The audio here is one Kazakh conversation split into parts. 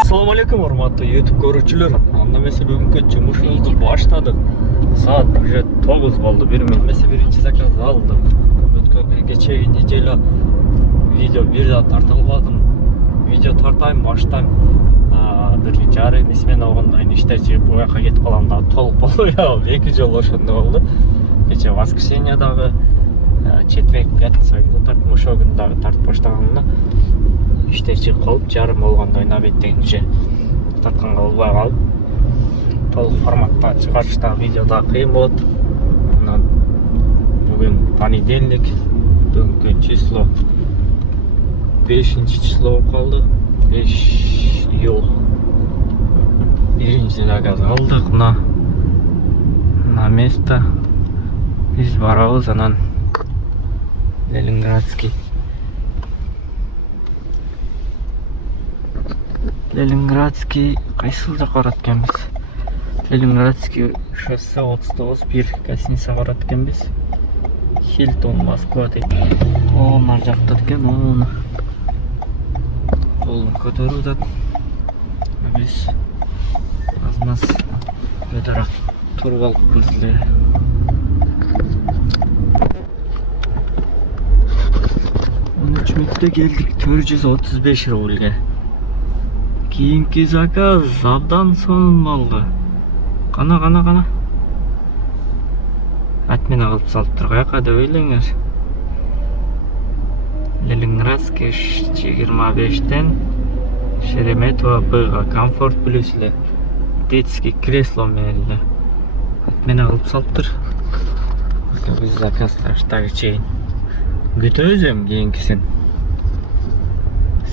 Assalamu alaikum урматтуу YouTube көрүүчүлөр. Анда эмесе бүгүнкү жумушубузду баштадык. Саат уже 9 болду. Бир эмесе биринчи заказ алдык. Өткөн кечеги неделе видео бир да тарта албадым. Видео тартайм, баштайм. Бир жарым смен алганда иштер чыгып буяка кетип калам да толук болбой калды. Эки жолу ошондой болду. Кече воскресеньедагы четверг, пятница күнү тарттым. Ошол күнү дагы тартып баштаганымда иштер чыгып калып, жарым болгондо набеттен уже тартканга болбой калып. Толук форматта чыгарыш да видео да кыйын болот. Анан бүгүн понедельник, бүгүнкү число 5-число болуп калды. 5 июль. Биринчи заказ алдык на место. Биз барабыз, анан Ленинградский кайсыл жака барат экенбиз? Ленинградский шоссе 39-1 гостиница барат экенбиз. Хилтон Москва дейт. Нар жакта экен, оны колун көтөрүп атат. Биз аз-маз өтөрөк туруп алыппыз эле. Мүнөтте келдик 435 рубльге. Кийинки заказ абдан сонун болду. Кана. Атмена кылып салыптыр, каяка деп ойлоңор. Ленинградский 25тен Шереметьево Б-га комфорт плюс эле детский кресло менен эле атмена кылып салыптыр. Биз заказ таштагы чейин күтөбүз эми кийинкисин.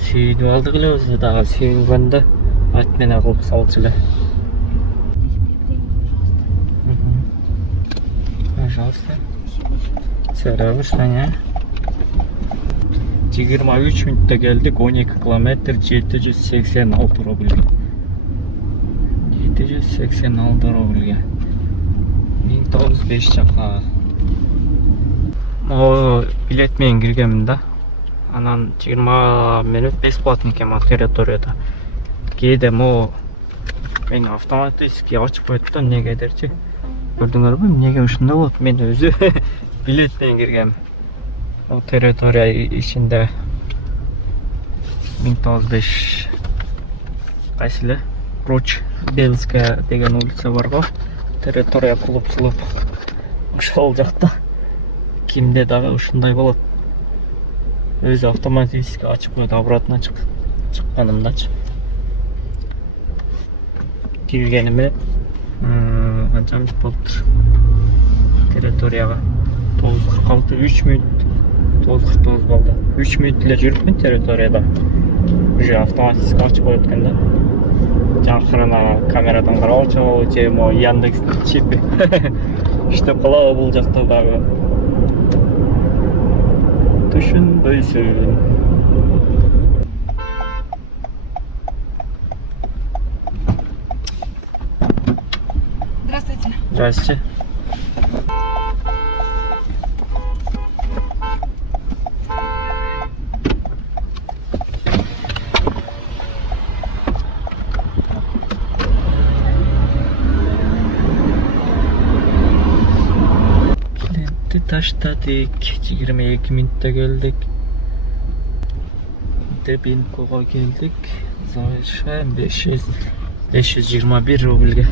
Сүйүнүп алдык эле өзү дагы сүйүнгөндө атмена кылып салчу эле. Пожалуйста. Сөрөбүз, 23 мүнөттө келдик, 12 километр, 786 рубльге. 786 рубльге. 1095 жака. Билет менен киргенмин да. Анан 20 минут бесплатный экен территорияда. Кээде мен автоматически ачып коет да, эмнегедирчи. Көрдүңөрбү, эмнеге ушундай болот? Мен өзү билет менен киргем. Территория ичинде 1095 кайсы эле? Руч Белская деген улица бар го. Территория клуб. Ошол жакта кимде дагы ушундай болот. Өзү автоматически ачып коет, обратно чыкканымдачы. Киргениме канча мүнөт болуптур? Территорияга 9:46, 3 мүнөт 9:49 болду. 3 мүнөт эле жүрүпмүн территорияда. Уже автоматически ачып коет экен да. Жакырына камерадан карап алчу, же Яндекстин чипи иштеп калабы бул жакта дагы. Түшүнбөйсүн. Здравствуйте. Здрасте. Таштадык, 22 мүнөттө келдик. Дебинкого келдик. Завершаем 521 рубльге.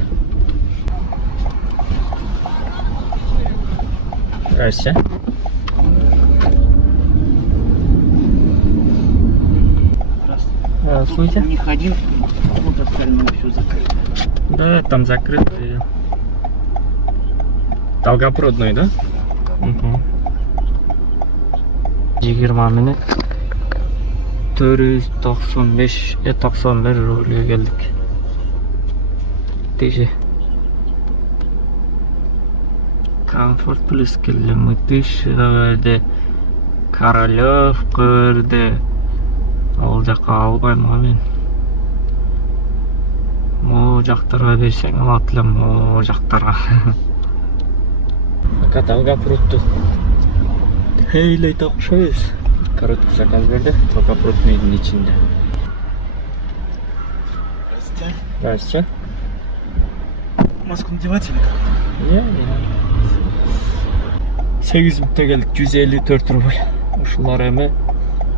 Здравствуйте. Здравствуйте. У них один, вот остальное все закрыто. Да, там закрыто. Долгопрудный, да? Угу. 20 мүнөт 491 рубльге келдик. Тиже комфорт плюс келди, Мытышева берди, Королёв көрдү. Ал жака албайм мен. Могу жактарга берсең алат элем, могу жактарга. Долгопрудту тейлей тапшыбыз. Короткий заказ берди. Только крупныйдин ичинде. Здрасте. Здрасте. Маску надевать или как? 8 мүнөттө келдик, 154 рубль. Ушулар эми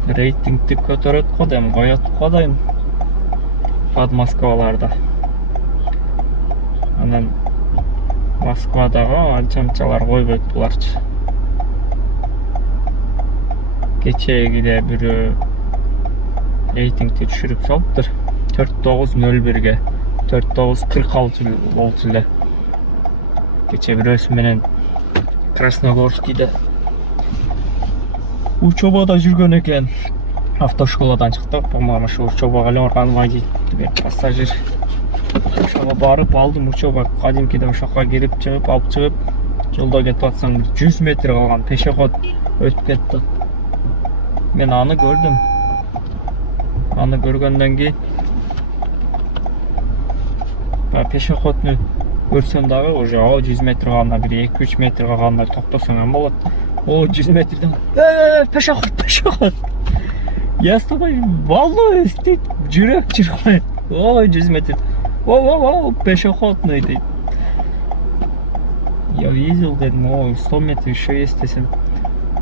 рейтингди көтөрөт го дейм, коет го дейм. Под Москваларда. Анан Москвадагы анча-мынчалар койбойт буларчы. Кечээгиде бирөө рейтингди түшүрүп салыптыр. 4901ге 4946 болчу эле. Кечээ бирөөсү менен Красногорскийде учебада жүргөн экен. Автошколадан чыктык. Мага ошо учебага эле барган водитель, пассажир. Ошого барып алдым учеба. Кадимкиде ошоко кирип чыгып, алып чыгып, жолдо кетип атсам 100 метр калган пешеход өтүп кетти. Мен аны көрдүм. Аны көргөндөн кийин пешеходну көрсөм дагы уже 100 метр калганда, бир 2-3 метр калганда токтосоң болот. О, 100 метрден пешеход. Я с тобой волнуюсь, дейт, жүрөк чыркайт. Ой, 100 метр. О, пешеходный, дейт. Я видел, дедим, ой, 100 метр еще есть десем.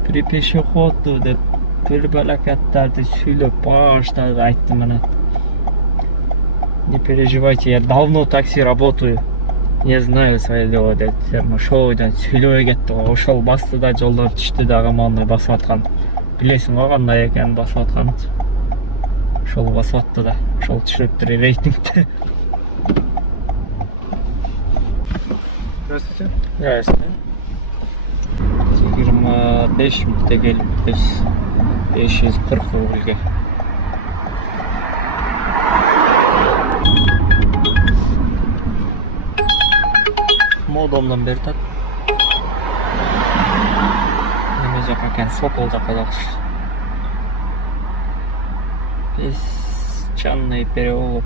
При пешеходу, деп, бир балакаттарды сүйлөп баштады, айттым ана. Не переживайте, я давно такси работаю. Не знаю свое дело, деп. Ошол ойдон сүйлөбөй кетти го. Ошол басты да жолдор түштү дагы маны басып аткан. Билесиң го кандай экенин басып атканын. Ошол басып атты да. Ошол түшүрүптүр рейтингди. Здравствуйте. Здравствуйте. 25 мүнөттө келиппиз. 540 рубльге. Модомдон бери тат. Неме жака экен, Сокол жака жакшы. Песчаный переулок.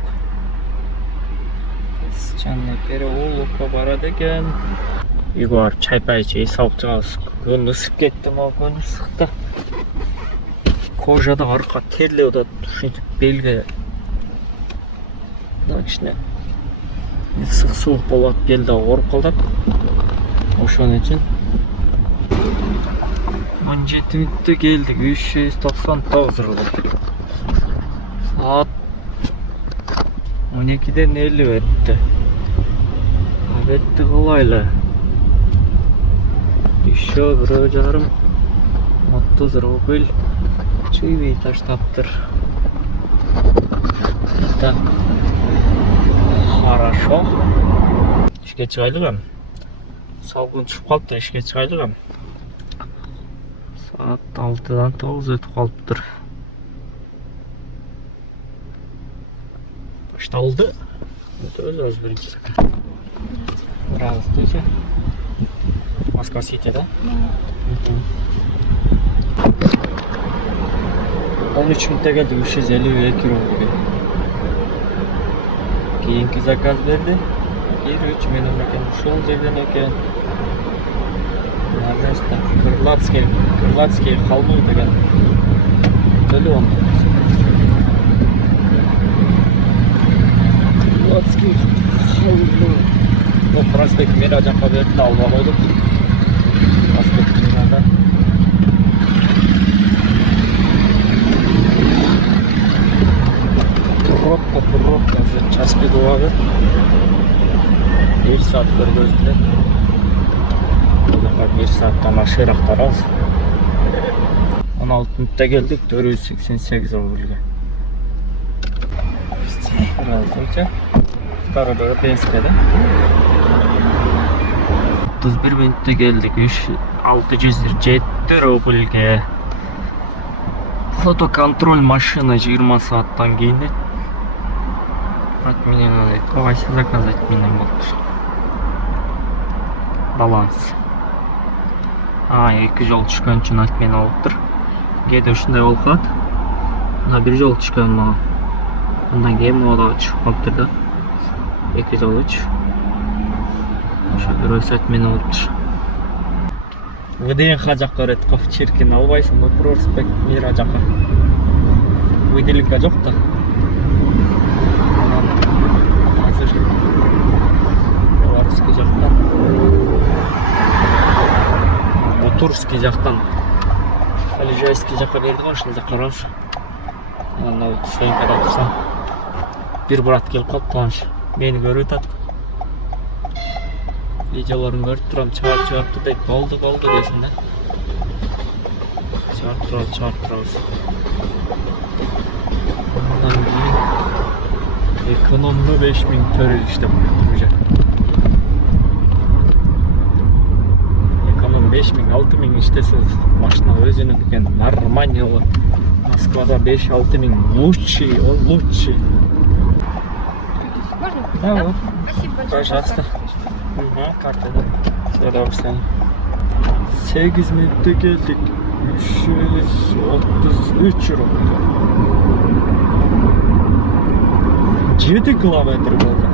Песчаный переулокко барат экен. Үйгө барып чай пай ичип салып чыгабыз. Күн ысып кетти, күн ысыкта. Кожада арка терлеп атат, ушинтип белге. Да кичине ысык суук болуп бел да ооруп калдык. Ошон үчүн 17 мүнөттө келдик, 399 рубль. Саат 12ден 50 өттү. Обедти кылайлы. Еще 1,5 30 рубль чыгый таштаптыр. Так. Хорошо. Ишке чыгайлыгам. Салгын түшүп калыптыр, ишке чыгайлыгам. Саат 6-дан 9 өтүп калыптыр. Башталды. Өз биринчи заказ. Здравствуйте. Москва-Сити, да? 13 мүнөттө келдик, 352 рубль. Кийинки заказ берди. 1-3 менен экен, ушул жерден экен. Наконец-то Крылатский холмы деген. Телефон. Крылатский холмы. Ну, проспект Мира жака берди, алып алып. Проспект Мирада. Пробка, час педуагы. 1 saat көргөздү. Бул 1 сааттан ашыраактар аз. 16 мүнөттө келдик, 488 рубльге. Здравствуйте. Второй Бенская, да? 31 мүнөттө келдик, 607 рубльге. Фотоконтроль машина 20 сааттан кийин. Отменено. Кайсы заказать менен болчу. Баланс. Эки жол түшкөн үчүн отмена болуптур. Кээде ушундай болуп калат. Мына бир жол түшкөн мага. Андан кийин могу түшүп калыптыр да. Эки жол үч. Ошо бирөөсү отмена болуптур. ВДНХ жакка барат го. Чиркин албайсың, проспект Мира жакка. Выделенка жок да. Азыр Белорусский жактан, Бутурский жактан, Полежайский жакка берди го, ошол жакка барабыз. Анда стоянкада турсам, бир брат келип калып, тааныш. Мени көрүп атат. Видеолорун көрүп турам, чыгарыптыр дейт. Болду десин да. Чыгарып турабыз. Андан кийин экономда 5000 төрөйт иштеп коюптур уже. Эконом 5000, 6000 иштесе машина өзүнүн экен, нормально болот. Москвада 5-6000 лучший. Можно? Да, вот. Спасибо большое. Пожалуйста. Картада. Söylersen. 8 minütte geldik. 333 euro. 7 kilometre oldu.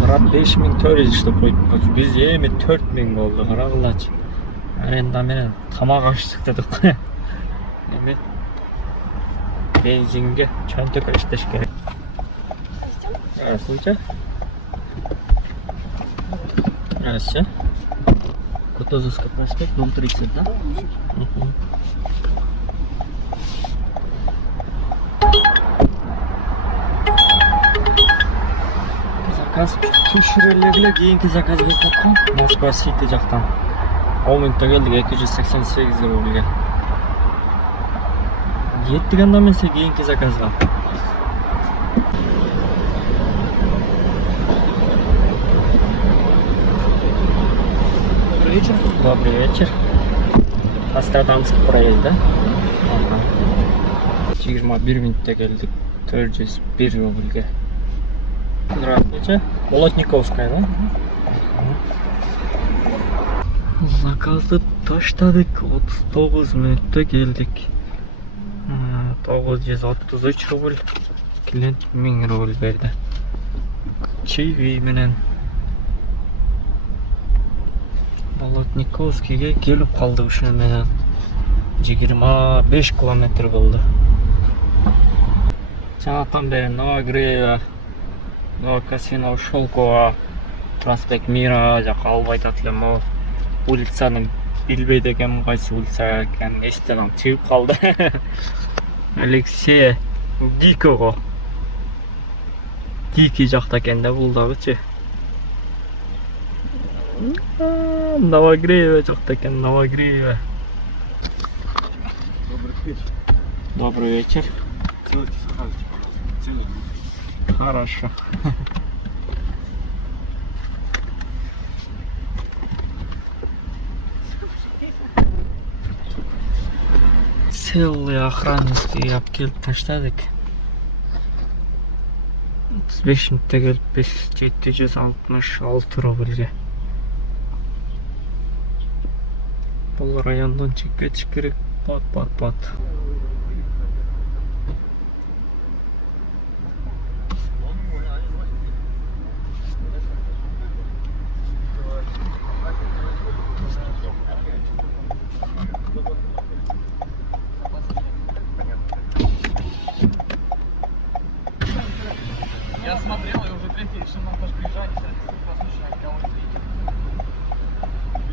Murat 5400 işte koyduk. Biz yemi 4000 oldu. Karagılaç. Arenda menen tamak açtık dedik. Emin. Benzinge çöntek açtış gerek. Здравствуйте. Здравствуйте. Кутузовский проспект, дом 30, да? Угу. Заказ түшүрөлгө кийинки заказ болуп аткан. Москва Сити жактан. 10 минутта келдик, 288 рубльге. Жеттик андан эмесе кийинки заказга. Добрый вечер. Астрадамский проезд, да? Ага. 21 минутта келдик. 401 рубльге. Здравствуйте. Болотниковская, да? Заказды таштадык. 39 минутта келдик. 933 рубль. Клиент 1000 рубль берди. Чиви менен Болотниковскийге келип калдык ушуну менен. 25 километр болду. Жаңатан бери Новогреево, Новокасино, Шолково, проспект Мира жака албай атат элем. О улицанын билбейт экенмин, кайсы улица экенин эстен чыгып калды. Алексея Дикого. Дикий жакта экен да, бул дагычы. Новогреево жакта экен, Новогреево. Добрый вечер. Целуйте, сохраните, пожалуйста. Целуйте. Хорошо. Целый охранности алып келип таштадык. 35 минутта келип биз 766 рубльге. Бул райондон чыгып кетиш керек. Пат. Я смотрел, и уже третий решил монтаж приезжать, послушай, а кого видите.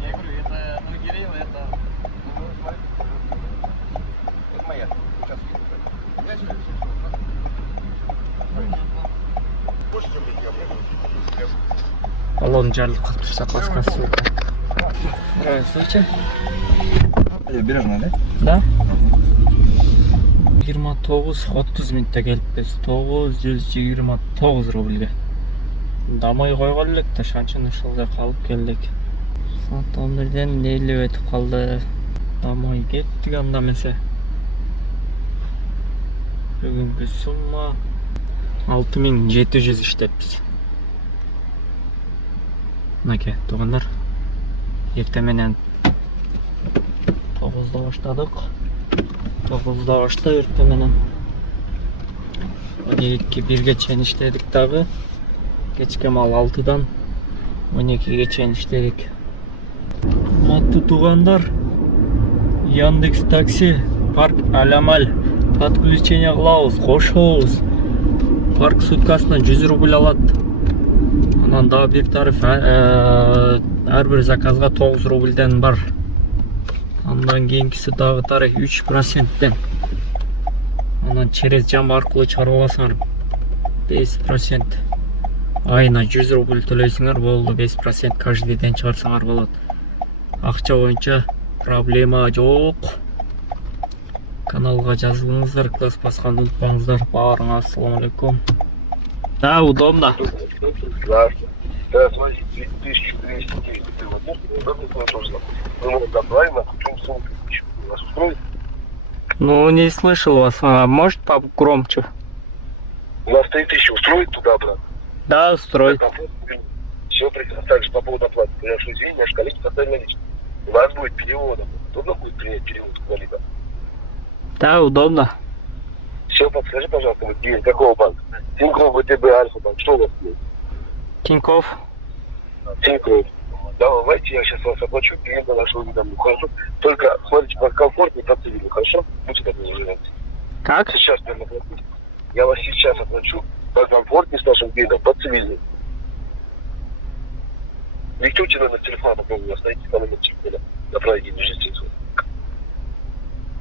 Я говорю, это Новогиреево, это... Это моя. Сейчас видно. Больше, чем я. Баллон жарылып калыптыр, запаска ссылка. Здравствуйте. Бережно, да? Да? 29-30 минутта келиппиз. 929 рубльге. Дамай койгон элек да, шанчын ушул жака алып келдик. Саат 11ден 50 өтүп калды. Дамай кеттик анда эмесе. Бүгүнкү сумма 6700 иштеппиз. Мынакей, туугандар. Эртең менен 9да баштадык. 9да баштап эртең менен 12 1ге чейин иштедик дагы. Кечке мал 6дан 12-ге чейин иштедик. Урматтуу туугандар, Яндекс Такси, парк Алямаль подключение кылабыз, кошобуз. Парк суткасына 100 рубль алат. Анан дагы бир тариф, ар бир заказга 9 рубльден бар. Андан кийинкиси дагы тариф 3%. Анан через жам аркылуу чыгарып аласыңар 5%. Айына 100 рубль төлөйсүңөр, болду 5% каждый ден чыгарсаңар болот. Акча боюнча проблема жок. Каналга жазылыңыздар, класс басканды унутпаңыздар. Баарыңа ассаламу алейкум. Да, удобно. Да, смотрите, 1209 удобно слышно. Вы можете правильно, вас устроит? Ну, не слышал вас. Может погромче? У нас 3000 устроит туда-обратно? Да, устроит. Все прекрасно. Также по поводу оплаты. Прошу извини, наши коллеги поставили наличные. У вас будет переводом. Удобно будет принять перевод куда-либо? Да, удобно. Все, подскажи, пожалуйста, вы клиент какого банка? Тинькофф, ВТБ, Альфа-банк. Что у вас есть? Тинькофф. Тинькофф. Давайте я сейчас вас оплачу, клиента нашего уведомлю. Хорошо? Только смотрите, по комфортнее, по цивильному. Хорошо? Будьте так называете. Как? Сейчас прямо оплатить. Я вас сейчас оплачу по комфортнее с нашим клиентом, по цивильному. Диктуйте номер телефона, попробуйте вас найти по номеру телефона. Направите денежные средства.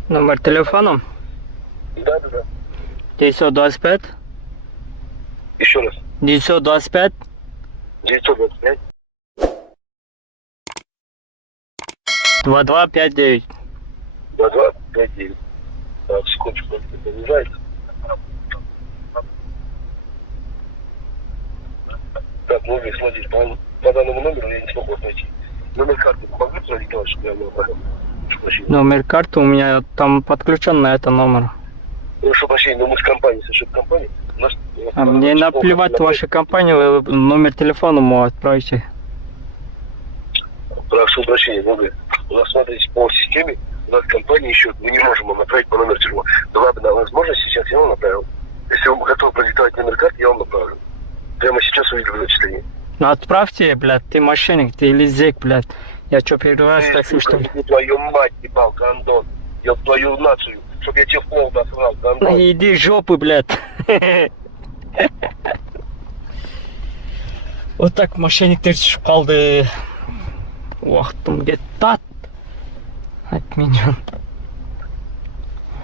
Номер телефона? Да. 925. Еще раз. 925. 925. 2259. 2259. Так, секундочку, это занижается. Так, ну, смотрите, по данному номеру я не смогу вас найти. Номер карты могу сразить, чтобы я его оформил? Номер карты у меня там подключен на этот номер. Прошу прощения, но мы с компанией, совершенно компанией. А мне наплевать вашей компании, вы номер телефона мой отправите. Прошу прощения, но у нас, смотрите, по системе, у нас компания еще, мы не можем вам направить по номеру телефона. Была бы возможность, сейчас я вам направил. Если вы готовы продиктовать номер карты, я вам направлю. Прямо сейчас увидел зачисление. Ну отправьте, блядь, ты мошенник, ты или зэк, блядь. Я что, первый раз так что ли? Твою мать, ебал, гандон. Я в твою нацию, чтоб я тебе в пол досрал, гандон. Ну, иди жопы, блядь. Вот так мошенниктер түшүп калды. Уақытым кетті. От меня.